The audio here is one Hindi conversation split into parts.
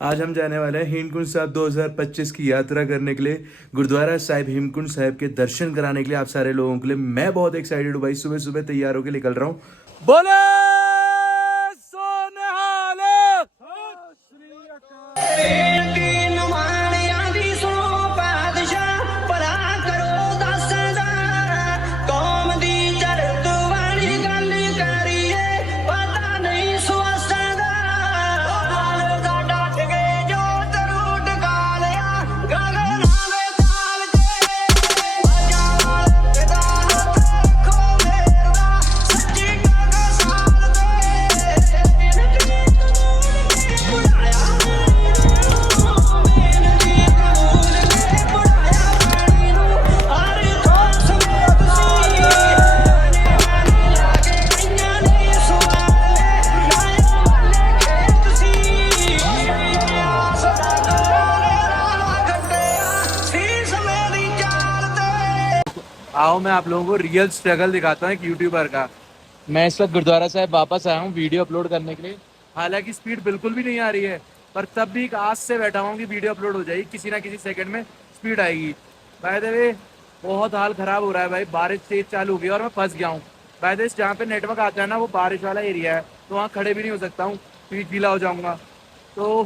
आज हम जाने वाले हैं हेमकुंड साहिब 2025 की यात्रा करने के लिए, गुरुद्वारा साहिब हेमकुंड साहिब के दर्शन कराने के लिए आप सारे लोगों के लिए। मैं बहुत एक्साइटेड हूँ भाई, सुबह सुबह तैयार होकर निकल रहा हूँ। बोले सोनिहाल। आओ मैं आप लोगों को रियल स्ट्रगल दिखाता हूँ एक यूट्यूबर का। मैं इस वक्त गुरुद्वारा साहिब वापस आया हूँ वीडियो अपलोड करने के लिए। हालांकि स्पीड बिल्कुल भी नहीं आ रही है, पर तब भी एक आस से बैठा हूँ कि वीडियो अपलोड हो जाएगी, किसी ना किसी सेकंड में स्पीड आएगी। बाय द वे बहुत हाल खराब हो रहा है भाई, बारिश तेज चालू हो गई और मैं फंस गया हूँ। बाय द वे जहाँ पे नेटवर्क आता है ना वो बारिश वाला एरिया है, तो वहाँ खड़े भी नहीं हो सकता हूँ क्योंकि गीला हो जाऊँगा। तो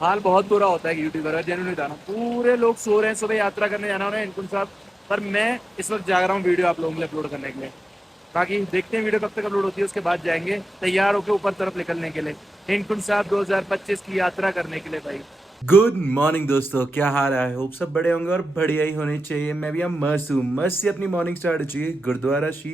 हाल बहुत बुरा होता है यूट्यूबर का, जेन्युइनली जाना। पूरे लोग सो रहे हैं, सुबह यात्रा करने जाना उन्हें हेमकुंड साहब, पर मैं इस वक्त जा रहा हूँ वीडियो आप लोगों के लिए अपलोड करने के लिए। बाकी देखते हैं वीडियो कब तक अपलोड होती है, उसके बाद जाएंगे तैयार होकर ऊपर तरफ निकलने के लिए हेमकुंड साहब 2025 की यात्रा करने के लिए भाई। गुड मॉर्निंग दोस्तों, क्या हाल है? आई होप सब बड़े होंगे और बढ़िया ही होने चाहिए। मैं भी हम मस्त हूँ। मस्त से अपनी मॉर्निंग स्टार्ट हो चुकी है गुरुद्वारा श्री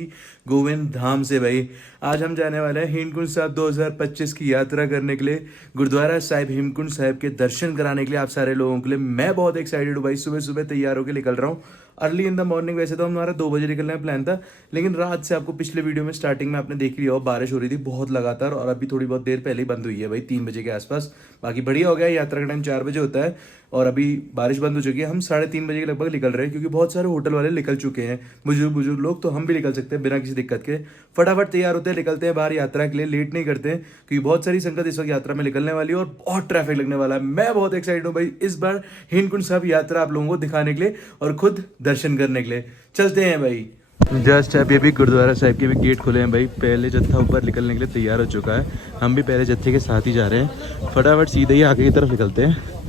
गोविंद धाम से भाई। आज हम जाने वाले हैं हेमकुंड साहब 2025 की यात्रा करने के लिए, गुरुद्वारा साहिब हेमकुंड साहिब के दर्शन कराने के लिए आप सारे लोगों के लिए। मैं बहुत एक्साइटेड हूँ भाई, सुबह सुबह तैयार होकर निकल रहा हूँ अर्ली इन द मॉर्निंग। वैसे तो हमारा 2 बजे निकलने का प्लान था, लेकिन रात से आपको पिछले वीडियो में स्टार्टिंग में आपने देख लिया हो, बारिश हो रही थी बहुत लगातार, और अभी थोड़ी बहुत देर पहले ही बंद हुई है भाई, 3 बजे के आसपास। बाकी बढ़िया हो गया, यात्रा का टाइम 4 बजे होता है और अभी बारिश बंद हो चुकी है। हम 3:30 बजे के लगभग निकल रहे हैं, क्योंकि बहुत सारे होटल वाले निकल चुके हैं, बुजुर्ग लोग, तो हम भी निकल सकते हैं बिना किसी दिक्कत के। फटाफट तैयार होते हैं, निकलते हैं बाहर यात्रा के लिए, लेट नहीं करते हैं, क्योंकि बहुत सारी संगत इस वक्त यात्रा में निकलने वाली है और बहुत ट्रैफिक लगने वाला है। मैं बहुत एक्साइटेड हूँ भाई इस बार हेमकुंड साहब यात्रा आप लोगों को दिखाने के लिए और खुद दर्शन करने के लिए। चलते हैं भाई। जस्ट अभी गुरुद्वारा साहिब के भी गेट खुले हैं भाई। पहले जत्था ऊपर निकलने के लिए तैयार हो चुका है, हम भी पहले जत्थे के साथ ही जा रहे हैं। फटाफट सीधे ही आगे की तरफ निकलते हैं।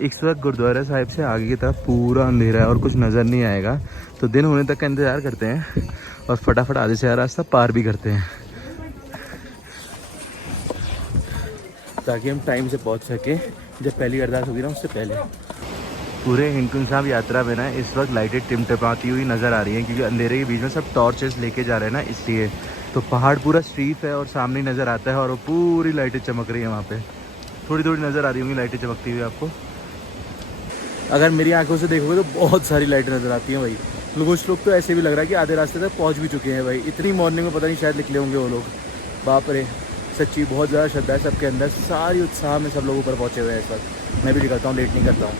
इस वक्त गुरुद्वारा साहिब से आगे की तरफ पूरा अंधेरा है और कुछ नज़र नहीं आएगा, तो दिन होने तक का इंतज़ार करते हैं और फटाफट आधे से आधा रास्ता पार भी करते हैं, ताकि हम टाइम से पहुंच सके जब पहली अरदास होगी ना उससे पहले। पूरे हेमकुंड साहब यात्रा में ना इस वक्त लाइटें टिमटिमाती हुई नज़र आ रही हैं, क्योंकि अंधेरे के बीच में सब टॉर्चेस लेके जा रहे हैं ना, इसलिए। तो पहाड़ पूरा स्ट्रीफ है और सामने नज़र आता है और वो पूरी लाइटें चमक रही हैं वहाँ पे। थोड़ी थोड़ी नज़र आ रही होंगी लाइटें चमकती हुई आपको। अगर मेरी आंखों से देखोगे तो बहुत सारी लाइटें नज़र आती हैं भाई। कुछ लोग तो ऐसे भी लग रहा है कि आधे रास्ते तक पहुँच भी चुके हैं भाई। इतनी मॉर्निंग में पता नहीं शायद निकले होंगे वो लोग। बाप रे, सच्ची बहुत ज़्यादा श्रद्धा है सबके अंदर, सारी उत्साह में सब लोग ऊपर पहुँचे हुए हैं इस वक्त। मैं भी निकलता हूँ, लेट नहीं करता हूँ।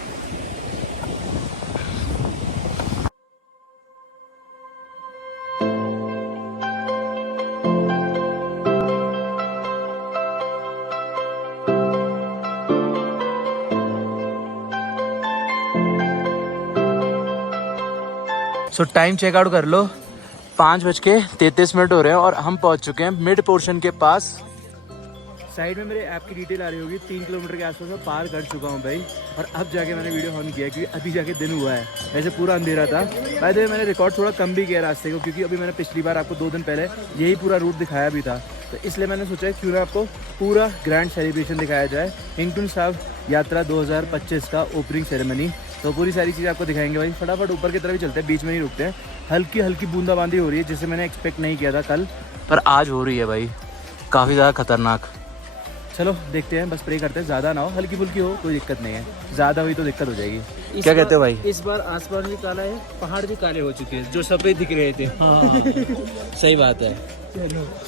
सो टाइम चेकआउट कर लो, 5:33 हो रहे हैं और हम पहुंच चुके हैं मिड पोर्शन के पास। साइड में मेरे ऐप की डिटेल आ रही होगी, 3 किलोमीटर के आसपास मैं पार कर चुका हूं भाई। और अब जाके मैंने वीडियो ऑन किया, क्योंकि अभी जाके दिन हुआ है। वैसे पूरा अंधेरा था। बाय द वे मैंने रिकॉर्ड थोड़ा कम भी किया रास्ते को, क्योंकि अभी मैंने पिछली बार आपको 2 दिन पहले यही पूरा रूट दिखाया भी था, तो इसलिए मैंने सोचा क्यों ना आपको पूरा ग्रैंड सेलिब्रेशन दिखाया जाए, हेमकुंड साहब यात्रा 2025 का ओपनिंग सेरेमनी। तो पूरी सारी चीज़ें आपको दिखाएंगे भाई। फटाफट ऊपर की तरफ ही चलते हैं, बीच में नहीं रुकते हैं। हल्की हल्की बूंदाबांदी हो रही है, जिसे मैंने एक्सपेक्ट नहीं किया था कल, पर आज हो रही है भाई, काफ़ी ज़्यादा खतरनाक। चलो देखते हैं, बस प्रे करते हैं ज़्यादा ना हो, हल्की फुल्की हो, कोई दिक्कत नहीं है। ज़्यादा हुई तो दिक्कत हो जाएगी। क्या कहते हो भाई? इस बार आसमान भी काला है, पहाड़ भी काले हो चुके हैं, जो सफ़ेद दिख रहे थे। हाँ सही बात है।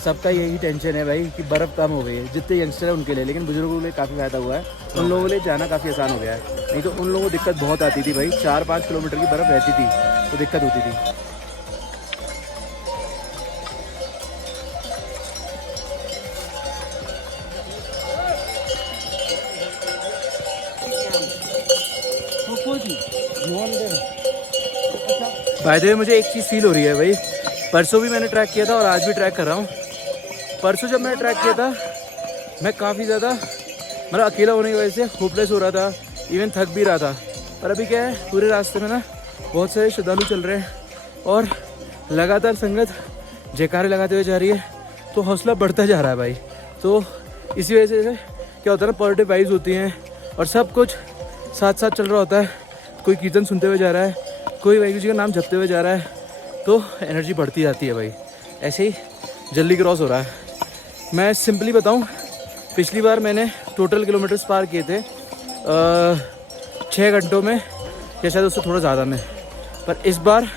सबका यही टेंशन है भाई कि बर्फ़ कम हो गई है, जितने यंगस्टर है उनके लिए, लेकिन बुजुर्गों के लिए काफ़ी फ़ायदा हुआ है। उन लोगों के लिए जाना काफ़ी आसान हो गया है, नहीं तो उन लोगों को दिक्कत बहुत आती थी भाई। 4-5 किलोमीटर की बर्फ़ रहती थी तो दिक्कत होती थी। भाई द वे मुझे एक चीज़ फील हो रही है भाई, परसों भी मैंने ट्रैक किया था और आज भी ट्रैक कर रहा हूँ। परसों जब मैंने ट्रैक किया था मैं काफ़ी ज़्यादा मतलब अकेला होने की वजह से होपलेस हो रहा था, इवन थक भी रहा था। पर अभी क्या है, पूरे रास्ते में ना बहुत सारे श्रद्धालु चल रहे हैं और लगातार संगत जयकारे लगाते हुए जा रही है, तो हौसला बढ़ता जा रहा है भाई। तो इसी वजह से क्या होता है ना, पॉजिटिव वाइब्स होती हैं और सब कुछ साथ साथ चल रहा होता है। कोई कीर्तन सुनते हुए जा रहा है, कोई वाहिगुरु जी का नाम जपते हुए जा रहा है, तो एनर्जी बढ़ती जाती है भाई। ऐसे ही जल्दी क्रॉस हो रहा है। मैं सिंपली बताऊं, पिछली बार मैंने टोटल किलोमीटर्स पार किए थे 6 घंटों में या शायद उससे थोड़ा ज़्यादा में, पर इस बार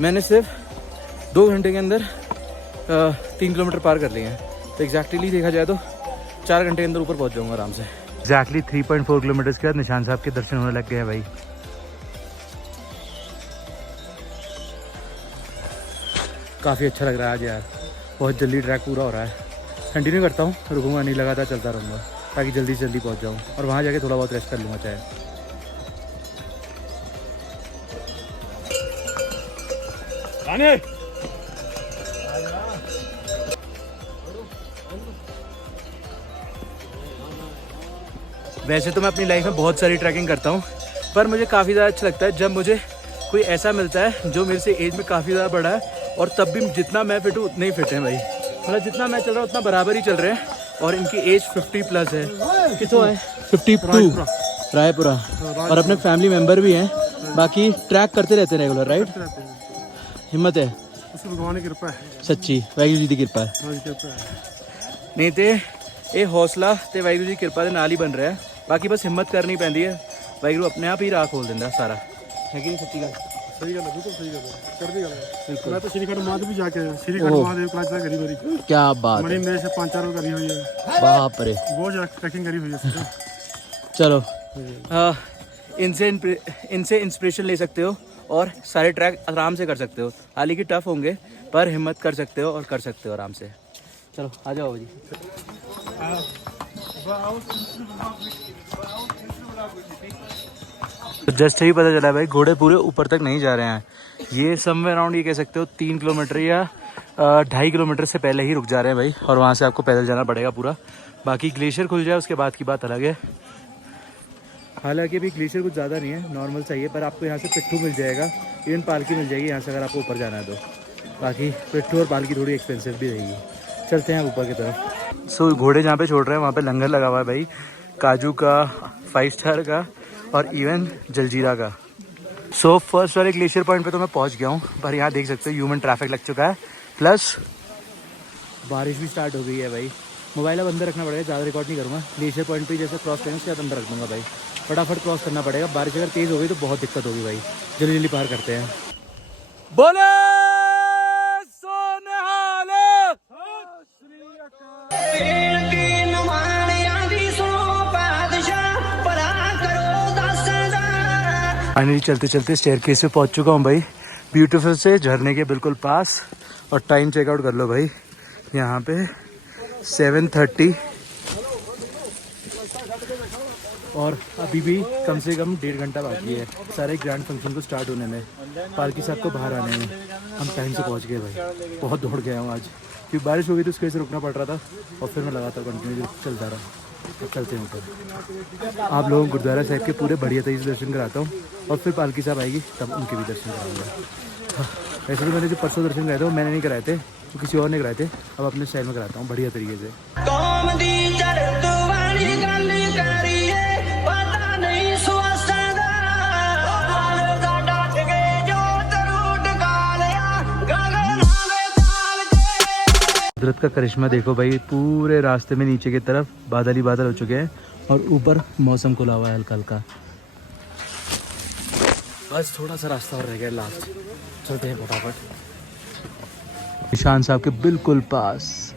मैंने सिर्फ 2 घंटे के अंदर 3 किलोमीटर पार कर लिए हैं। तो एग्जैक्टली देखा जाए तो 4 घंटे के अंदर ऊपर पहुंच जाऊंगा आराम से। एग्जैक्टली 3.4 किलोमीटर के बाद निशान साहब के दर्शन होने लग गए हैं भाई। काफ़ी अच्छा लग रहा है आज यार, बहुत जल्दी ट्रैक पूरा हो रहा है। कंटिन्यू करता हूँ, रुकूंगा नहीं, लगातार चलता रहूँगा ताकि जल्दी से जल्दी पहुँच जाऊँ और वहाँ जाके थोड़ा बहुत रेस्ट कर लूँगा चाहे। वैसे तो मैं अपनी लाइफ में बहुत सारी ट्रैकिंग करता हूँ, पर मुझे काफ़ी ज़्यादा अच्छा लगता है जब मुझे कोई ऐसा मिलता है जो मेरे से एज में काफ़ी ज़्यादा बड़ा है और तब भी जितना मैं फिट हूँ उतने ही फिट हैं भाई। मतलब जितना मैं चल रहा हूँ उतना बराबर ही चल रहे हैं और इनकी एज 50+ है। कितना है? 52 रायपुरा। और अपने फैमिली मेम्बर भी हैं, बाकी ट्रैक करते रहते हैं रेगुलर, राइट? हिम्मत है, भगवान की कृपा है, सच्ची वाहिगुरू जी की कृपा है। नहीं तो ये हौसला तो वाहिगुरू जी की कृपा के नाल ही बन रहा है, बाकी बस हिम्मत करनी पैंदी है। वाहिगुरू अपने आप ही राह खोल देंदा सारा, है कि नहीं? सच्ची गल, सही गल है, बिल्कुल सही गल है, चढ़ती गल है। बिल्कुल। मैं तो श्री खंड महादेव भी जाके आया, श्री खंड महादेव क्लास करी बारी। क्या बात मरी मेरे से 5-4 करी हुई है। बाप रे, बहुत ट्रैकिंग करी हुई है। चलो इनसे इंस्पिरेशन ले सकते हो और सारे ट्रैक आराम से कर सकते हो। हालांकि टफ होंगे पर हिम्मत कर सकते हो और कर सकते हो आराम से। चलो आ जाओ जी। जस्ट ही पता चला भाई, घोड़े पूरे ऊपर तक नहीं जा रहे हैं। ये समवेयर अराउंड ये कह सकते हो 3 किलोमीटर या 2.5 किलोमीटर से पहले ही रुक जा रहे हैं भाई, और वहाँ से आपको पैदल जाना पड़ेगा पूरा। बाकी ग्लेशियर खुल जाए उसके बाद की बात अलग है। हालांकि अभी ग्लेशियर कुछ ज़्यादा नहीं है, नॉर्मल चाहिए, पर आपको यहाँ से पिट्ठू मिल जाएगा, इवन पालकी मिल जाएगी यहाँ से अगर आपको ऊपर जाना है तो। बाकी पिट्ठू और पालकी थोड़ी एक्सपेंसिव भी रहेगी। चलते हैं ऊपर की तरफ। सो घोड़े जहाँ पे छोड़ रहे हैं वहाँ पे लंगर लगा हुआ है भाई, काजू का, 5 स्टार का और इवन जलजीरा का। सो फर्स्ट वाले ग्लेशियर पॉइंट पे तो मैं पहुँच गया हूँ, पर यहाँ देख सकते हो ह्यूमन ट्रैफिक लग चुका है, प्लस बारिश भी स्टार्ट हो गई है भाई। मोबाइल अब अंदर रखना पड़ेगा, ज़्यादा रिकॉर्ड नहीं करूँगा। ग्लेशियर पॉइंट पे जैसे क्रॉस करेंगे उसके बाद अंदर रख दूँगा भाई, फटाफट क्रॉस करना पड़ेगा। बारिश अगर तेज़ हो गई तो बहुत दिक्कत होगी भाई, जल्दी जल्दी पार करते हैं। बोले फाइनली चलते चलते स्टेयरकेस पे पहुंच चुका हूं भाई, ब्यूटीफुल से झरने के बिल्कुल पास। और टाइम चेकआउट कर लो भाई, यहाँ पे 7:30 और अभी भी कम से कम 1.5 घंटा बाकी है सारे ग्रैंड फंक्शन को स्टार्ट होने में, पालकी साहब को बाहर आने में। हम टाइम से पहुँच गए भाई, बहुत दौड़ गया हूँ आज क्योंकि बारिश हो गई तो उसकी वजह से रुकना पड़ रहा था और फिर मैं लगातार कंटिन्यू चलता रहा। अब चलते हैं ऊपर, आप लोगों को गुरुद्वारा साहिब के पूरे बढ़िया तरीके से दर्शन कराता हूँ और फिर पालकी साहब आएगी तब उनके भी दर्शन कराऊंगा। वैसे तो मैंने जो परसों दर्शन कराए थे वो मैंने नहीं कराए थे, तो किसी और ने कराए थे। अब अपने स्टाइल में कराता हूँ बढ़िया तरीके से। कुदरत का करिश्मा देखो भाई, पूरे रास्ते में नीचे की तरफ बादल ही बादल हो चुके हैं और ऊपर मौसम खुला हुआ है हल्का हल्का। बस थोड़ा सा रास्ता और रह गया लास्ट, चलते हैं फटाफट। निशान साहब के बिल्कुल पास।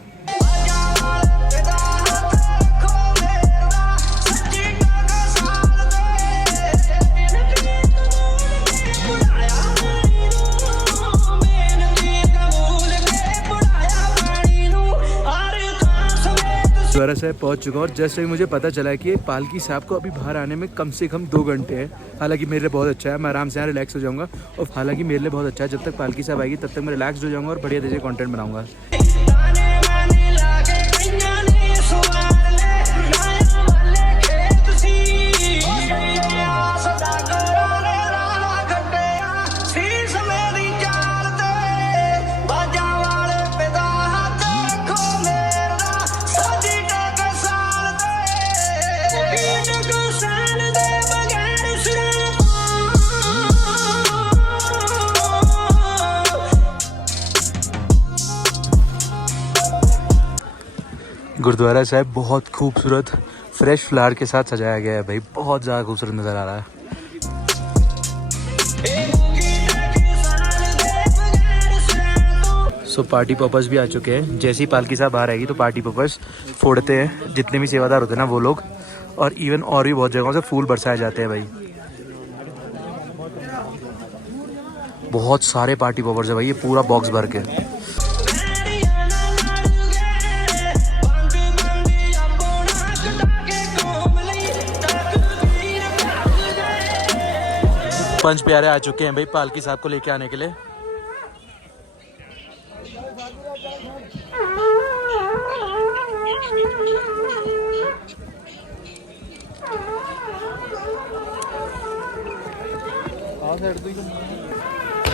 गुरुद्वारा साहिब पहुंच चुका हूँ और जस्ट अभी मुझे पता चला है कि पालकी साहब को अभी बाहर आने में कम से कम 2 घंटे है। हालांकि मेरे लिए बहुत अच्छा है, मैं आराम से यहाँ रिलैक्स हो जाऊँगा। और हालांकि मेरे लिए बहुत अच्छा है, जब तक पालकी साहब आएगी तब तक मैं रिलैक्स हो जाऊँगा और बढ़िया तरीके कंटेंट बनाऊँगा। गुरुद्वारा साहिब बहुत खूबसूरत फ्रेश फ्लावर के साथ सजाया गया है भाई, बहुत ज़्यादा खूबसूरत नज़र आ रहा है। सो पार्टी पॉपर्स भी आ चुके हैं। जैसे ही पालकी साहब बाहर आएगी तो पार्टी पॉपर्स फोड़ते हैं जितने भी सेवादार होते हैं ना वो लोग, और इवन और भी बहुत जगहों से फूल बरसाए जाते हैं भाई। बहुत सारे पार्टी पॉपर्स है भाई, ये पूरा बॉक्स भर के। पंच प्यारे आ चुके हैं भाई पालकी साहब को लेके आने के लिए।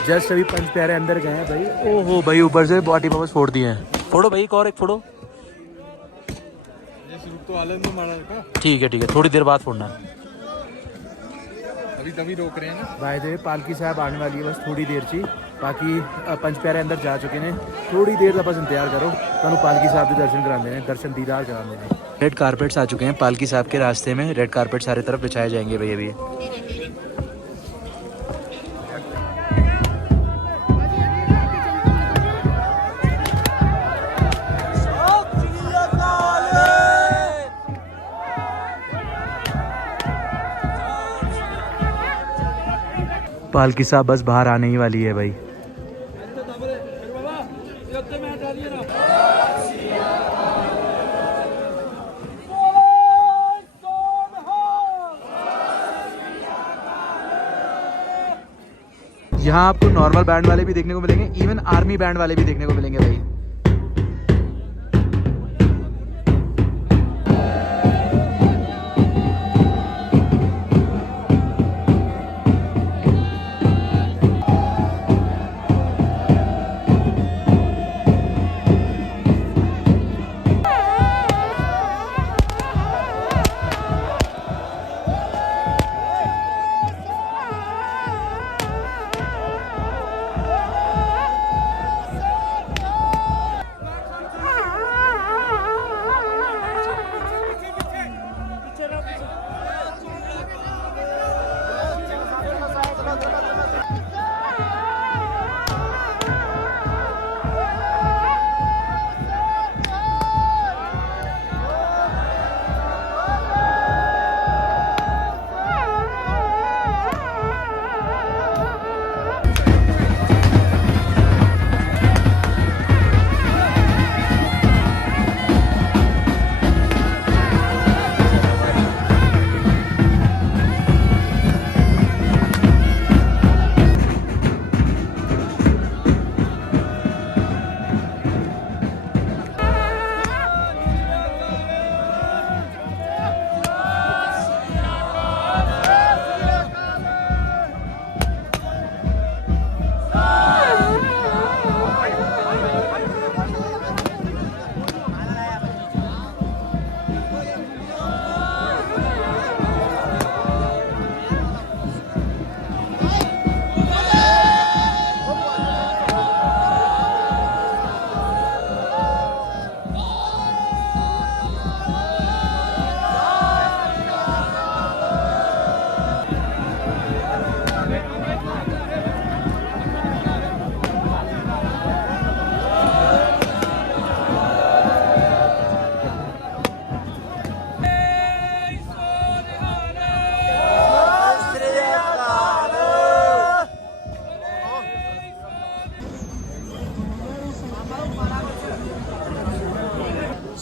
जस्ट अभी पंच प्यारे अंदर गए हैं भाई। ओहो भाई ऊपर से पार्टी पॉपर्स फोड़ दिए हैं। फोड़ो भाई, एक और एक फोड़ो। ठीक है थोड़ी देर बाद फोड़ना। अभी तभी रोक रहे हैं ना भाई दे पालकी साहब आने वाली है, बस थोड़ी देर ची। बाकी पंच प्यारे अंदर जा चुके हैं, थोड़ी देर का बस इंतजार करो, तनु पालकी साहब के दर्शन करा देने, दर्शन दीदार करा देने। रेड कारपेट्स आ चुके हैं पालकी साहब के रास्ते में, रेड कारपेट सारे तरफ बिछाए जाएंगे भाई अभी। पालकी साहब बस बाहर आने ही वाली है भाई। यहाँ आपको नॉर्मल बैंड वाले भी देखने को मिलेंगे, इवन आर्मी बैंड वाले भी देखने को मिलेंगे भाई।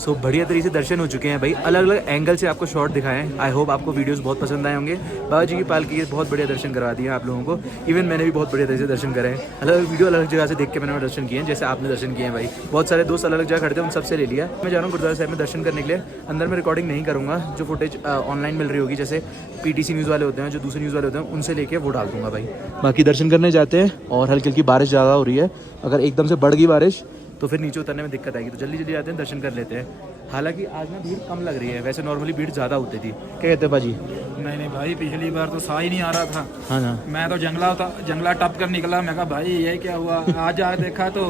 सो बढ़िया तरीके से दर्शन हो चुके हैं भाई, अलग अलग एंगल से आपको शॉट दिखाए हैं। आई होप आपको वीडियोस बहुत पसंद आए होंगे। बाबा जी की पालकी के बहुत बढ़िया दर्शन करवा दिए आप लोगों को, इवन मैंने भी बहुत बढ़िया तरीके से दर्शन करे हैं। अलग अलग वीडियो अलग अलग जगह से देख के मैंने दर्शन किए हैं, जैसे आपने दर्शन किए हैं भाई। बहुत सारे दोस्त अलग अलग जगह खड़े थे, उन सबसे ले लिया। मैं जा रहा हूँ गुरुद्वारा साहिब में दर्शन करने के लिए। अंदर में रिकॉर्डिंग नहीं करूँगा, जो फुटेज ऑनलाइन मिल रही होगी, जैसे PTC न्यूज़ वाले होते हैं, जो दूसरे न्यूज़ वाले होते हैं, उनसे लेके वो डाल दूंगा भाई। बाकी दर्शन करने जाते हैं, और हल्की हल्की बारिश ज़्यादा हो रही है, अगर एकदम से बढ़ गई बारिश तो फिर नीचे उतरने में दिक्कत आएगी, तो जल्दी जल्दी जाते हैं, दर्शन कर लेते हैं। हालांकि आज ना भीड़ कम लग रही है, वैसे नॉर्मली भीड़ ज़्यादा होती थी। क्या कहते हैं भाजी? नहीं भाई, पिछली बार तो सा ही नहीं आ रहा था। हाँ ना, मैं तो जंगला टप कर निकला। मैं कहा भाई ये क्या हुआ, आज आ देखा तो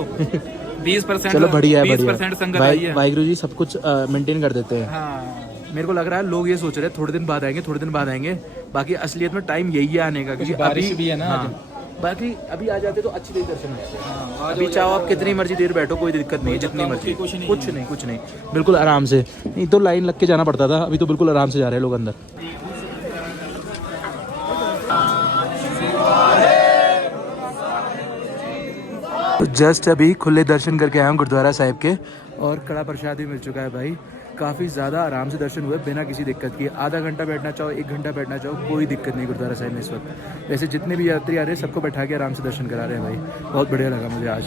20%। चलो बढ़िया है, 20% संगत आई है। वाहिगुरु जी सब कुछ मेंटेन कर देते हैं। हाँ, मेरे को लग रहा है लोग ये सोच रहे हैं थोड़े दिन बाद आएंगे, थोड़े दिन बाद आएंगे, बाकी असलियत में टाइम यही है आने का, क्योंकि बारिश भी है ना आज। बाकी अभी आ जाते तो अच्छी तरीके दर्शन होते हैं। अभी चाहो आप कितनी मर्जी देर बैठो, कोई दिक्कत नहीं है, जितनी मर्जी, कुछ नहीं, बिल्कुल आराम से। नहीं तो लाइन लग के जाना पड़ता था, अभी तो बिल्कुल आराम से जा रहे हैं लोग अंदर। जस्ट अभी खुले दर्शन करके आया हूँ गुरुद्वारा साहिब के, और कड़ा प्रसाद भी मिल चुका है भाई। काफ़ी ज़्यादा आराम से दर्शन हुए बिना किसी दिक्कत के। आधा घंटा बैठना चाहो, 1 घंटा बैठना चाहो, कोई दिक्कत नहीं गुरुद्वारा साहिब में इस वक्त। वैसे जितने भी यात्री आ रहे हैं सबको बैठा के आराम से दर्शन करा रहे हैं भाई, बहुत बढ़िया लगा मुझे आज।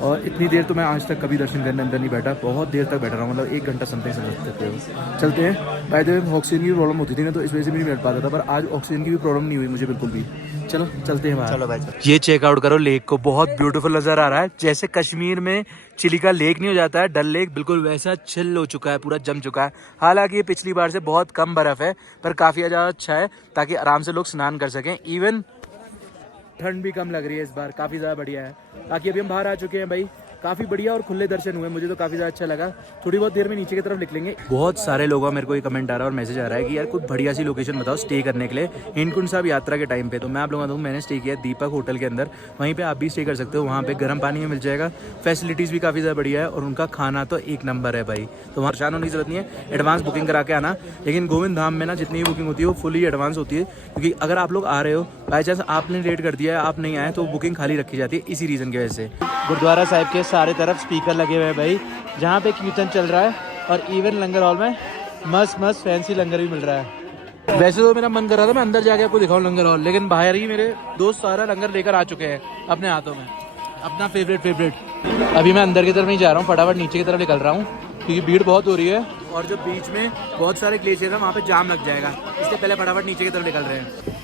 और इतनी देर तो मैं आज तक कभी दर्शन करने अंदर नहीं बैठा, बहुत देर तक बैठा रहा हूँ, मतलब 1 घंटा समथिंग समझ सकते हो। चलते हैं। बाय द वे ऑक्सीजन की प्रॉब्लम होती थी ना, तो इस वजह से भी नहीं बैठ पाता था, पर आज ऑक्सीजन की भी प्रॉब्लम नहीं हुई मुझे बिल्कुल भी। चलो चलते हैं बाहर। चलो भाई, ये चेकआउट करो लेक को, बहुत ब्यूटीफुल नज़र आ रहा है। जैसे कश्मीर में चिलिका लेक नहीं हो जाता है, डल लेक, बिल्कुल वैसा चिल हो चुका है, पूरा जम चुका है। हालांकि ये पिछली बार से बहुत कम बर्फ़ है, पर काफ़ी ज़्यादा अच्छा है, ताकि आराम से लोग स्नान कर सकें। इवन ठंड भी कम लग रही है इस बार, काफ़ी ज़्यादा बढ़िया है। बाकी अभी हम बाहर आ चुके हैं भाई, काफ़ी बढ़िया और खुले दर्शन हुए, मुझे तो काफ़ी ज़्यादा अच्छा लगा। थोड़ी बहुत देर में नीचे की तरफ निकलेंगे। बहुत सारे लोगों का मेरे को ये कमेंट आ रहा है और मैसेज आ रहा है कि यार कुछ बढ़िया सी लोकेशन बताओ स्टे करने के लिए हेमकुंड साहब यात्रा के टाइम पे। तो मैं आप लोगों को बताऊँ, मैंने स्टे किया दीपक होटल के अंदर, वहीं पे आप भी स्टे कर सकते हो। वहाँ पे गर्म पानी में मिल जाएगा, फैसिलिटीज़ भी काफ़ी ज़्यादा बढ़िया है, और उनका खाना तो एक नंबर है भाई। तो वहाँ परेशान होने की जरूरत नहीं है, एडवांस बुकिंग करा के आना। लेकिन गोविंद धाम में ना जितनी भी बुकिंग होती है वो फुली एडवांस होती है, क्योंकि अगर आप लोग आ रहे हो, बाई चांस आपने लेट कर दिया है, आप नहीं आए, तो बुकिंग खाली रखी जाती है इसी रीज़न की वजह से। गुरुद्वारा साहिब के सारे तरफ स्पीकर लगे हुए हैं भाई, जहाँ पे कीर्तन चल रहा है, और इवन लंगर हॉल में मस्त मस्त फैंसी लंगर भी मिल रहा है। वैसे तो मेरा मन कर रहा था मैं अंदर जाके आपको दिखाऊं लंगर हॉल, लेकिन बाहर ही मेरे दोस्त सारा लंगर लेकर आ चुके हैं अपने हाथों में, अपना फेवरेट। अभी मैं अंदर की तरफ नहीं जा रहा हूँ, फटाफट नीचे की तरफ निकल रहा हूँ, क्योंकि भीड़ बहुत हो रही है, और जब बीच में बहुत सारे ग्लेशियर है वहाँ पे जाम लग जाएगा, इसलिए पहले फटाफट नीचे की तरफ निकल रहे हैं।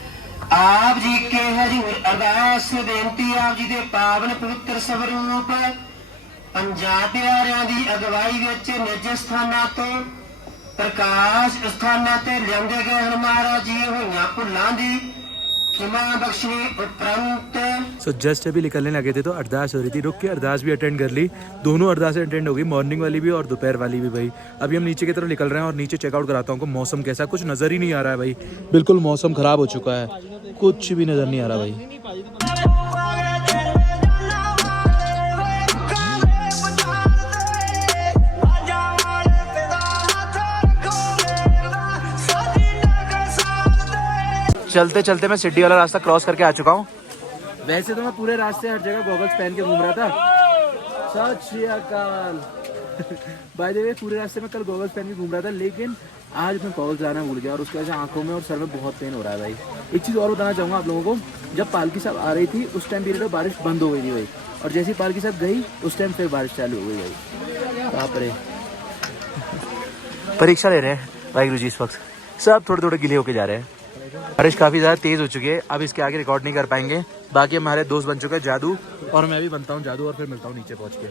आप जी के हजूर अरदास बेनती, आप जी दे पावन पवित्र स्वरूप पंजाब प्यारिਆਂ ਦੀ ਅਗਵਾਈ ਵਿੱਚ ਨਿਜ ਸਥਾਨਾਂ ਤੋਂ ਪ੍ਰਕਾਸ਼ ਸਥਾਨਾਂ ਤੇ ਲਿਆਂਦੇ ਗਏ ਹਨ। ਮਹਾਰਾਜ ਜੀ ਹੋਈਆਂ ਭੁੱਲਾਂ ਦੀ क्षमा बख्शनी उपरांत। सो जस्ट अभी निकलने लगे थे तो अरदास हो रही थी, रुक के अरदास भी अटेंड कर ली। दोनों अरदासें अटेंड हो गई, मॉर्निंग वाली भी और दोपहर वाली भी भाई। अभी हम नीचे की तरफ निकल रहे हैं, और नीचे चेकआउट कराता हूँ मौसम कैसा, कुछ नज़र ही नहीं आ रहा है भाई, बिल्कुल मौसम ख़राब हो चुका है, कुछ भी नज़र नहीं आ रहा भाई। चलते चलते मैं सिड्डी वाला रास्ता क्रॉस करके आ चुका हूँ। वैसे तो मैं पूरे रास्ते हर जगह गॉगल्स पहन के घूम रहा था। सत श्री अकाल। बाय द वे पूरे रास्ते में कल गॉगल्स पहन के घूम रहा था, लेकिन आज मैं गॉगल्स लाना भूल गया, और उसकी वजह से आंखों में और सर में बहुत पेन हो रहा है भाई। एक चीज़ और बताना चाहूँगा आप लोगों को, जब पालकी साहब आ रही थी उस टाइम पीरियड में बारिश बंद हो गई थी भाई, और जैसे ही पालकी साहब गई उस टाइम फिर बारिश चालू हो गई भाई। बाप रे। परीक्षा ले रहे हैं वाहिगुरु जी इस वक्त, सब थोड़े थोड़े गिले होके जा रहे हैं। बारिश काफ़ी ज़्यादा तेज़ हो चुकी है, अब इसके आगे रिकॉर्ड नहीं कर पाएंगे। बाकी हमारे दोस्त बन चुके हैं जादू, और मैं भी बनता हूँ जादू, और फिर मिलता हूँ नीचे पहुँच के।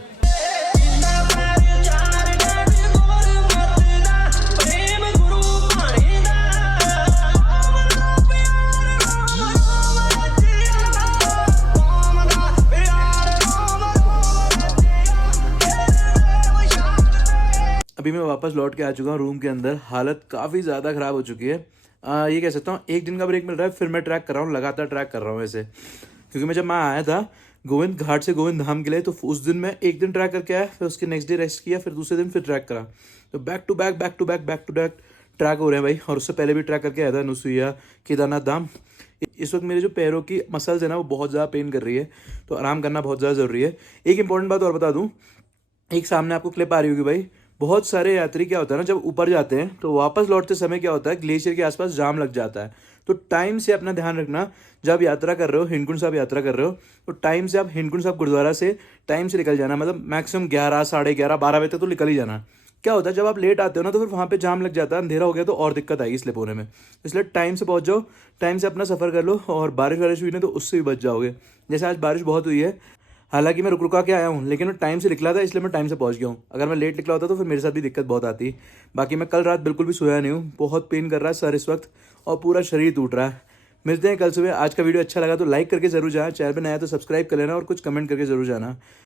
अभी मैं वापस लौट के आ चुका हूँ रूम के अंदर। हालत काफ़ी ज़्यादा ख़राब हो चुकी है। ये कह सकता हूँ एक दिन का ब्रेक मिल रहा है, फिर मैं ट्रैक कर रहा हूँ, लगातार ट्रैक कर रहा हूँ ऐसे, क्योंकि मैं जब मैं आया था गोविंद घाट से गोविंद धाम के लिए, तो उस दिन मैं एक दिन ट्रैक करके आया, फिर उसके नेक्स्ट डे रेस्ट किया, फिर दूसरे दिन फिर ट्रैक करा। तो बैक टू बैक ट्रैक हो रहे हैं भाई। और उससे पहले भी ट्रैक करके आया था अनुसुईया, केदारनाथ धाम। इस वक्त मेरे जो पैरों की मसल्स है ना वो बहुत ज़्यादा पेन कर रही है, तो आराम करना बहुत ज़्यादा ज़रूरी है। एक इंपॉर्टेंट बात और बता दूँ, एक सामने आपको क्लिप आ रही होगी भाई, बहुत सारे यात्री क्या होता है ना, जब ऊपर जाते हैं तो वापस लौटते समय क्या होता है, ग्लेशियर के आसपास जाम लग जाता है। तो टाइम से अपना ध्यान रखना, जब यात्रा कर रहे हो, हेमकुंड साहब यात्रा कर रहे हो, तो टाइम से आप हेमकुंड साहब गुरुद्वारा से टाइम से निकल जाना, मतलब मैक्सिमम 11, 11:30, 12 बजे तक तो निकल ही जाना। क्या होता है जब आप लेट आते हो ना, तो फिर वहाँ पे जाम लग जाता है, अंधेरा हो गया तो और दिक्कत आएगी स्लिप होने में। इसलिए टाइम से पहुँच जाओ, टाइम से अपना सफ़र कर लो, और बारिश वारिश हुई ना तो उससे भी बच जाओगे। जैसे आज बारिश बहुत हुई है, हालांकि मैं रुक रुका के आया हूँ, लेकिन मैं टाइम से निकला था इसलिए मैं टाइम से पहुँच गया हूँ। अगर मैं लेट निकला होता तो फिर मेरे साथ भी दिक्कत बहुत आती। बाकी मैं कल रात बिल्कुल भी सोया नहीं हूँ, बहुत पेन कर रहा है सर इस वक्त, और पूरा शरीर टूट रहा है। मिलते हैं कल सुबह। आज का वीडियो अच्छा लगा तो लाइक करके जरूर जाना, चैनल पर नया तो सब्सक्राइब कर लेना, और कुछ कमेंट करके जरूर जाना।